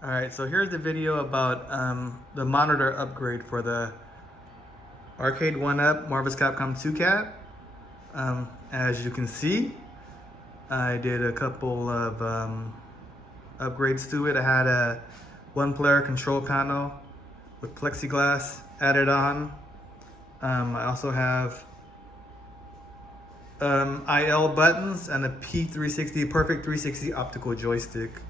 Alright, so here's the video about the monitor upgrade for the Arcade1up Marvel's Capcom 2 Cap. As you can see, I did a couple of upgrades to it. I had a one-player control panel with plexiglass added on. I also have IL buttons and a P360 perfect 360 optical joystick.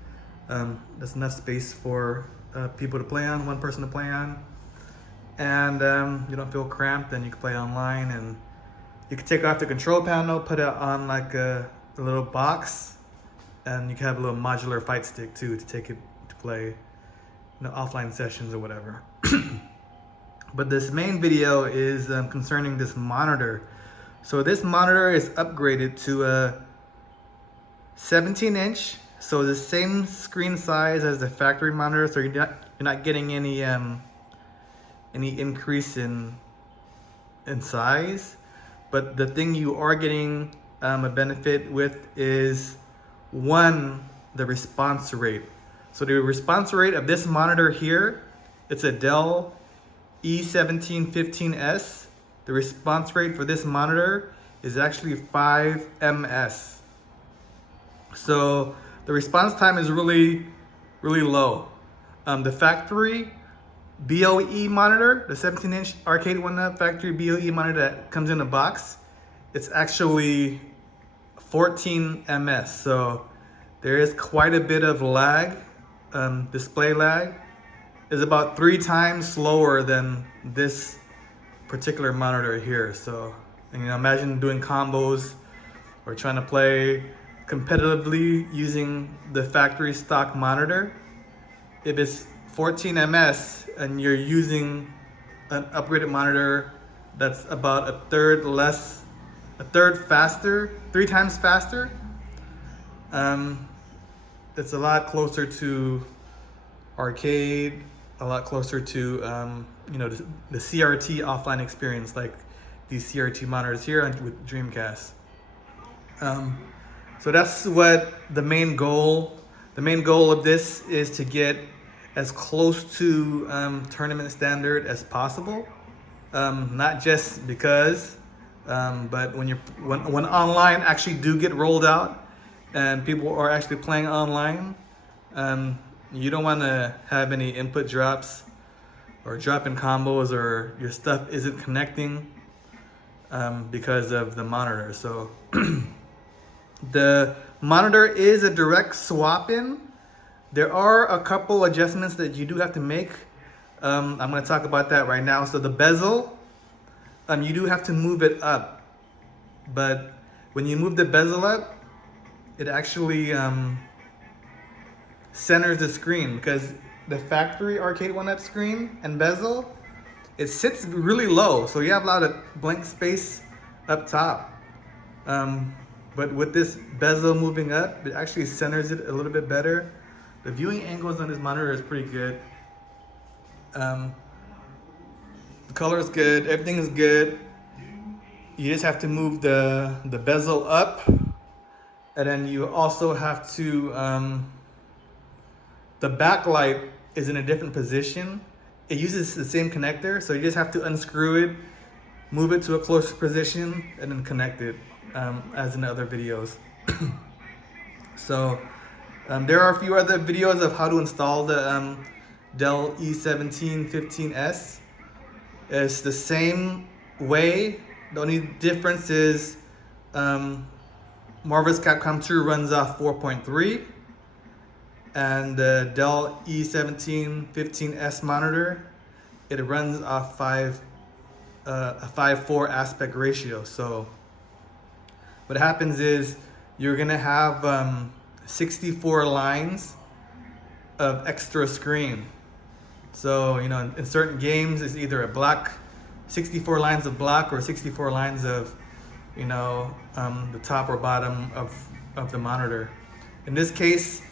That's enough space for people to play on, one person to play on, and you don't feel cramped. And you can play online, and you can take off the control panel, put it on like a little box, and you can have a little modular fight stick too to take it to play, offline sessions or whatever. But this main video is concerning this monitor. So this monitor is upgraded to a 17-inch, so the same screen size as the factory monitor. So you're not getting any increase in size. But the thing you are getting a benefit with is, one, the response rate. So the response rate of this monitor here, it's a Dell E1715S. The response rate for this monitor is actually 5 ms. So the response time is really low. The factory BOE monitor, the 17-inch Arcade1up factory BOE monitor that comes in a box, it's actually 14 ms. So there is quite a bit of lag. Display lag is about 3 times slower than this particular monitor here. So, imagine doing combos or trying to play competitively using the factory stock monitor. If it's 14 ms and you're using an upgraded monitor that's about a third faster, 3 times faster, it's a lot closer to arcade, a lot closer to the CRT offline experience, like these CRT monitors here with Dreamcast. So that's what the main goal of this is, to get as close to tournament standard as possible. Not just because, but when online actually do get rolled out and people are actually playing online, you don't want to have any input drops or drop-in combos, or your stuff isn't connecting because of the monitor. So the monitor is a direct swap-in. There are a couple adjustments that you do have to make. I'm going to talk about that right now. So the bezel, you do have to move it up, but when you move the bezel up, it actually centers the screen, because the factory Arcade1up screen and bezel, it sits really low, so you have a lot of blank space up top. But with this bezel moving up, it actually centers it a little bit better. The viewing angles on this monitor is pretty good. The color is good, everything is good. You just have to move the bezel up, and then you also have to, the backlight is in a different position. It uses the same connector, so you just have to unscrew it, move it to a closer position, and then connect it, as in the other videos. So there are a few other videos of how to install the Dell E1715S. It's the same way. The only difference is Marvel's Capcom 2 runs off 4.3, and the Dell E1715S monitor, it runs off a 5:4 aspect ratio. So what happens is you're gonna have 64 lines of extra screen. So in certain games, it's either a black 64 lines of black or 64 lines of the top or bottom of the monitor. In this case,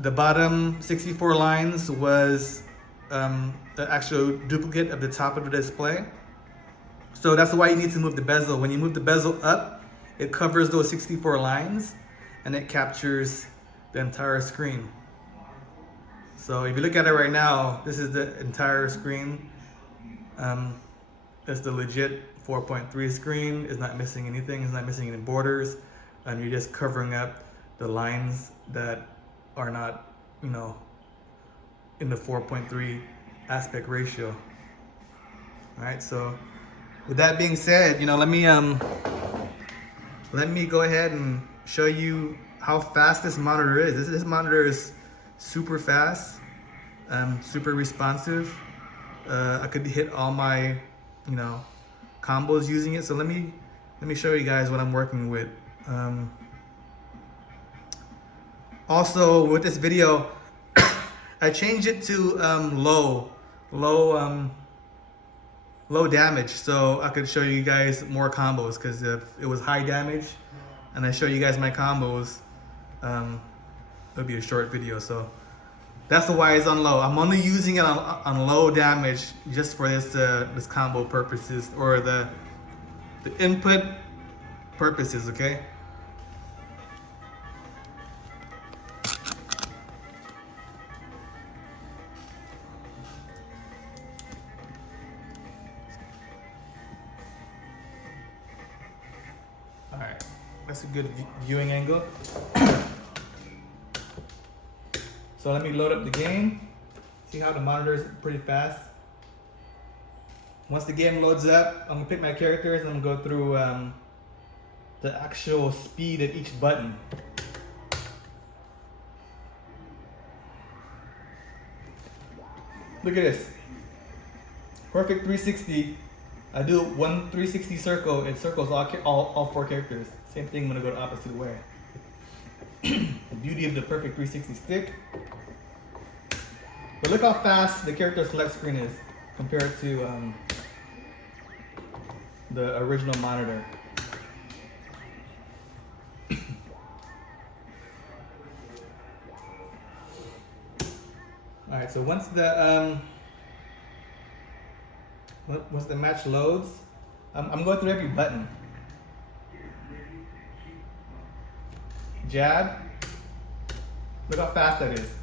the bottom 64 lines was the actual duplicate of the top of the display. So that's why you need to move the bezel. When you move the bezel up, it covers those 64 lines and it captures the entire screen. So if you look at it right now, this is the entire screen. It's the legit 4.3 screen. It's not missing anything. It's not missing any borders. You're just covering up the lines that are not, you know, in the 4.3 aspect ratio. All right. So with that being said, you know, let me go ahead and show you how fast this monitor is. This monitor is super fast, super responsive. I could hit all my, you know, combos using it. So let me show you guys what I'm working with. Also with this video, I changed it to low damage, so I could show you guys more combos, because if it was high damage and I show you guys my combos, it'll be a short video. So that's why it's on low. I'm only using it on low damage just for this combo purposes, or the input purposes, okay? All right, that's a good viewing angle. So let me load up the game. See how the monitor is pretty fast. Once the game loads up, I'm gonna pick my characters and I'm gonna go through the actual speed of each button. Look at this. Perfect 360. I do one 360 circle, it circles all four characters. Same thing, I'm gonna go the opposite way. The beauty of the perfect 360 stick. But look how fast the character select screen is compared to the original monitor. All right, so once the match loads, I'm going through every button. Jab. Look how fast that is.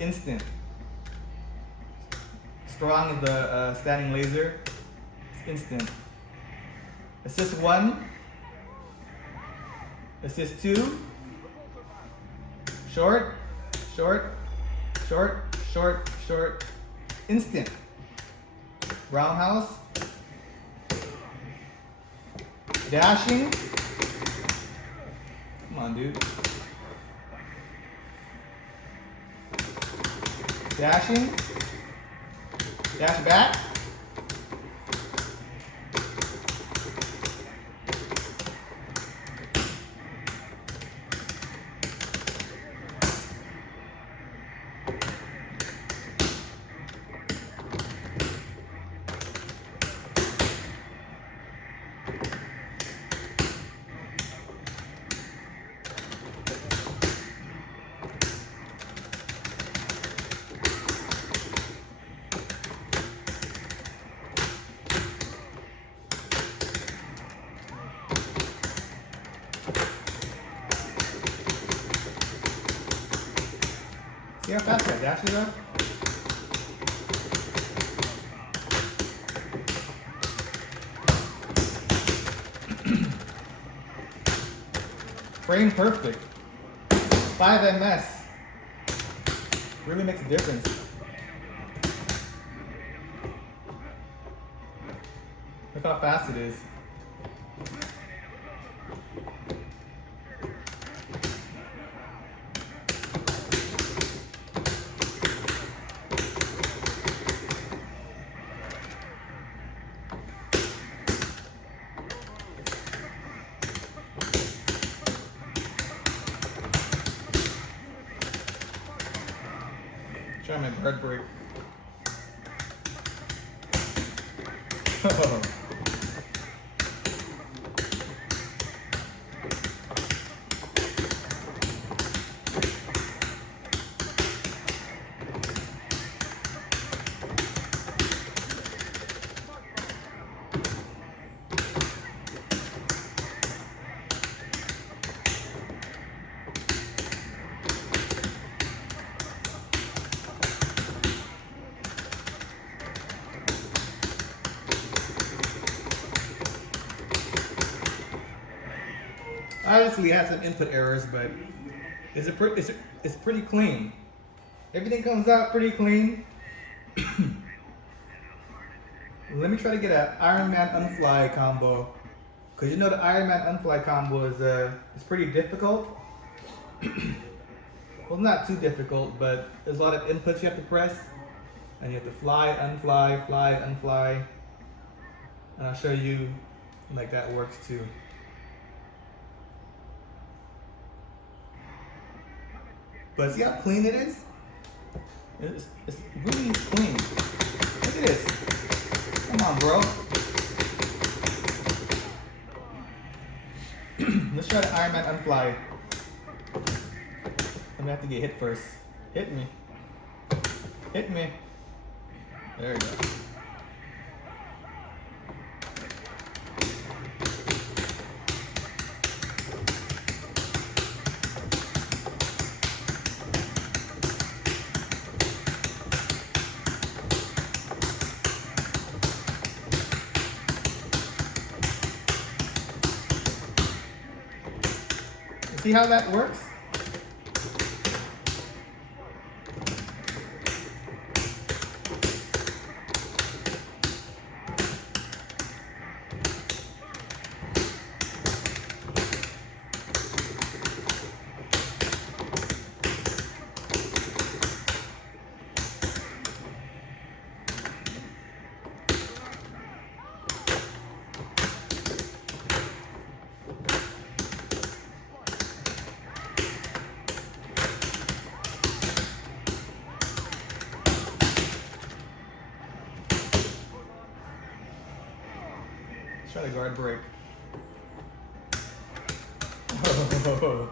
Instant. Strong is the standing laser. It's instant. Assist 1. Assist 2. Short. Short. Short. Short. Short. Instant. Roundhouse. Dashing. Come on, dude. Dashing. Dash back. See how fast that dashes up? Frame perfect. 5 ms. Really makes a difference. Look how fast it is. Try my guard break. obviously it has some input errors, but it's pretty clean. Everything comes out pretty clean. Let me try to get an Iron Man unfly combo, cause you know the Iron Man unfly combo is pretty difficult. Well, not too difficult, but there's a lot of inputs you have to press, and you have to fly, unfly, fly, unfly. And I'll show you like that works too. But see how clean it is? It's really clean. Look at this. Come on, bro. Let's try the Iron Man unfly. I'm gonna have to get hit first. Hit me. Hit me. There you go. See how that works? Try to guard break. Oh.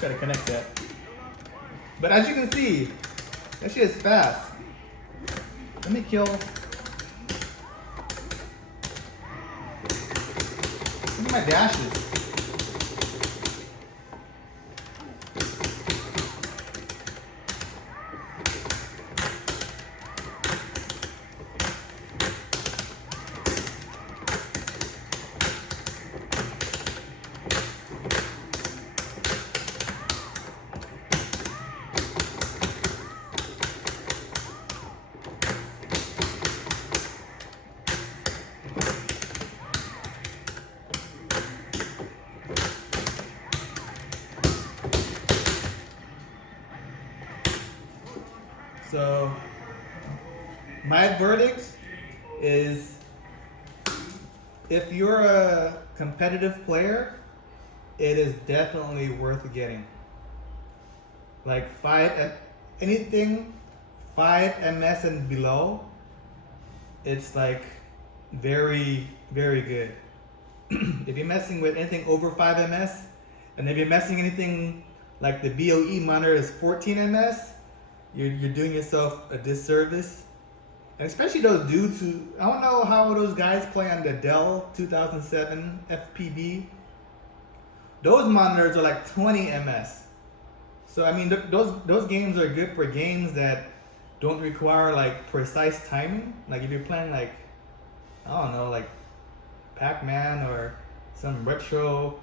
Gotta connect that. But as you can see, that shit is fast. Let me kill. Look at my dashes. So my verdict is, if you're a competitive player, it is definitely worth getting. Like anything 5 ms and below, it's like very, very good. If you're messing with anything over 5 ms, and if you're messing anything like the BOE monitor is 14 ms, you're doing yourself a disservice. And especially those dudes who, I don't know how those guys play on the Dell 2007 FPV. Those monitors are like 20 ms. So I mean, those games are good for games that don't require like precise timing. Like if you're playing like, I don't know, like Pac-Man or some retro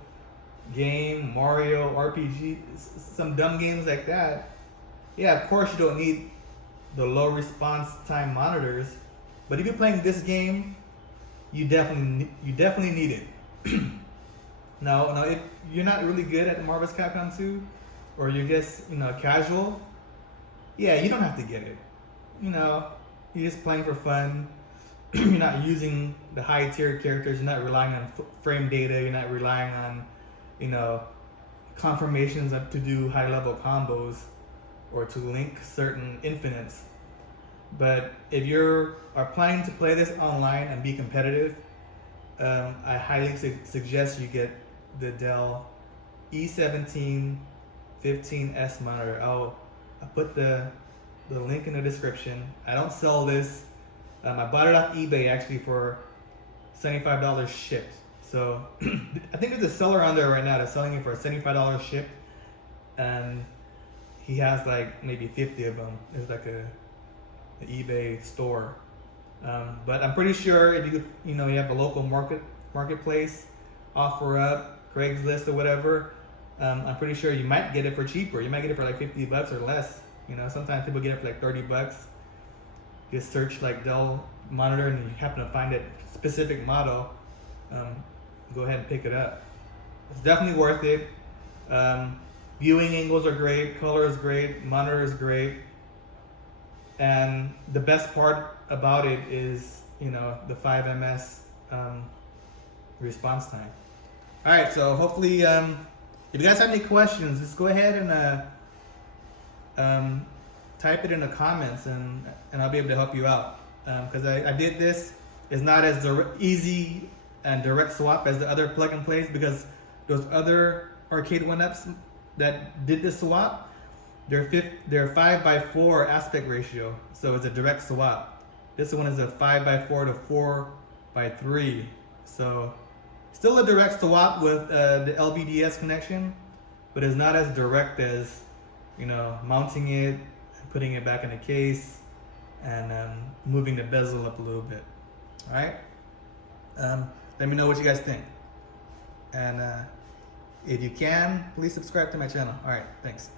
game, Mario, RPG, some dumb games like that. Yeah, of course you don't need the low response time monitors, but if you're playing this game, you definitely need it. Now, if you're not really good at the Marvel's Capcom 2, or you're just casual, yeah, you don't have to get it. You're just playing for fun. You're not using the high tier characters. You're not relying on frame data. You're not relying on confirmations to do high level combos, or to link certain infinites. But if you are planning to play this online and be competitive, I highly suggest you get the Dell E17 15S monitor. I'll put the link in the description. I don't sell this. I bought it off eBay actually for $75 shipped. So I think there's a seller on there right now that's selling it for $75 shipped, and he has like maybe 50 of them. It's like an eBay store. But I'm pretty sure if you have a local marketplace, OfferUp, Craigslist or whatever, I'm pretty sure you might get it for cheaper. You might get it for like $50 or less. Sometimes people get it for like $30. Just search like Dell monitor and you happen to find it specific model, go ahead and pick it up. It's definitely worth it. Viewing angles are great, color is great, monitor is great, and the best part about it is the 5ms response time. All right, so hopefully if you guys have any questions, just go ahead and type it in the comments, and I'll be able to help you out, because I did this. It's not as easy and direct swap as the other plug and plays, because those other Arcade1ups that did the swap, they're 5:4 aspect ratio, so it's a direct swap. This one is a 5:4 to 4:3, so still a direct swap with the LVDS connection, but it's not as direct as mounting it, putting it back in the case, and moving the bezel up a little bit. All right, let me know what you guys think, and if you can, please subscribe to my channel. All right, thanks.